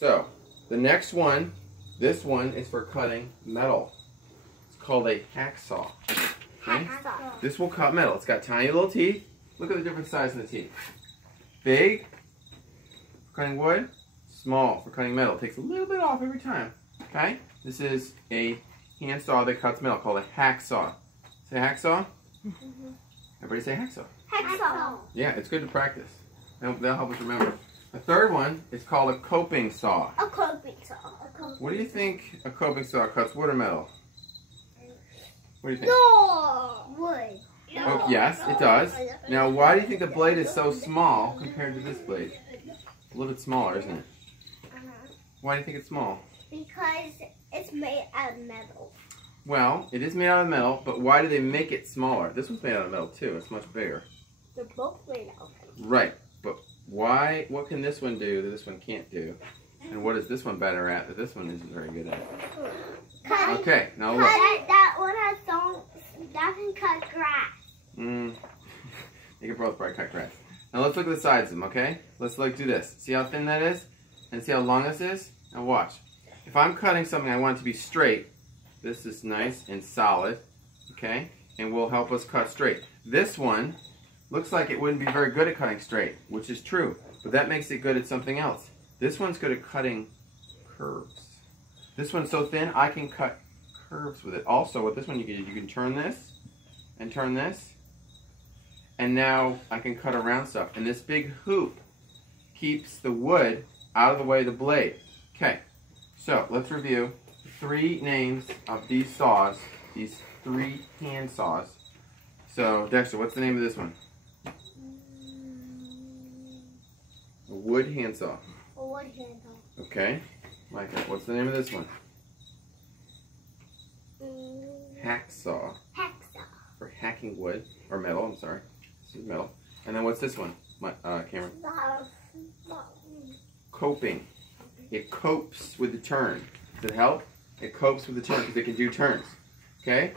So, the next one, this one is for cutting metal. It's called a hacksaw. Okay? This will cut metal. It's got tiny little teeth. Look at the different sizes of the teeth. Big for cutting wood, small for cutting metal. It takes a little bit off every time. Okay? This is a handsaw that cuts metal called a hacksaw. Say hacksaw? Mm-hmm. Everybody say hacksaw. Hacksaw. Yeah, it's good to practice. That'll help us remember. The third one is called a coping saw. A coping saw. What do you think a coping saw cuts, wood or metal? What do you think? No, wood. Oh, yes, it does. Now, why do you think the blade is so small compared to this blade? A little bit smaller, isn't it? Why do you think it's small? Because it's made out of metal. Well, it is made out of metal, but why do they make it smaller? This one's made out of metal too. It's much bigger. They're both made out of metal. Right, but why? What can this one do that this one can't do? And what is this one better at that this one isn't very good at? Okay, now look. That one has that can cut grass. They can both probably cut grass. Now let's look at the sides of them, okay? Let's do this. See how thin that is? And see how long this is? Now watch. If I'm cutting something I want it to be straight, this is nice and solid, okay? And will help us cut straight. This one looks like it wouldn't be very good at cutting straight, which is true. But that makes it good at something else. This one's good at cutting curves. This one's so thin, I can cut curves with it. Also, with this one, you can turn this and turn this. And now I can cut around stuff. And this big hoop keeps the wood out of the way of the blade. Okay, so let's review the 3 names of these saws, these 3 hand saws. So, Dexter, what's the name of this one? A wood handsaw. A wood handsaw. Okay. Micah, what's the name of this one? Hacksaw. Hacksaw. For hacking wood, or metal, I'm sorry. This is metal. And then what's this one, Cameron? Coping. It copes with the turn. Does it help? It copes with the turn because it can do turns. Okay?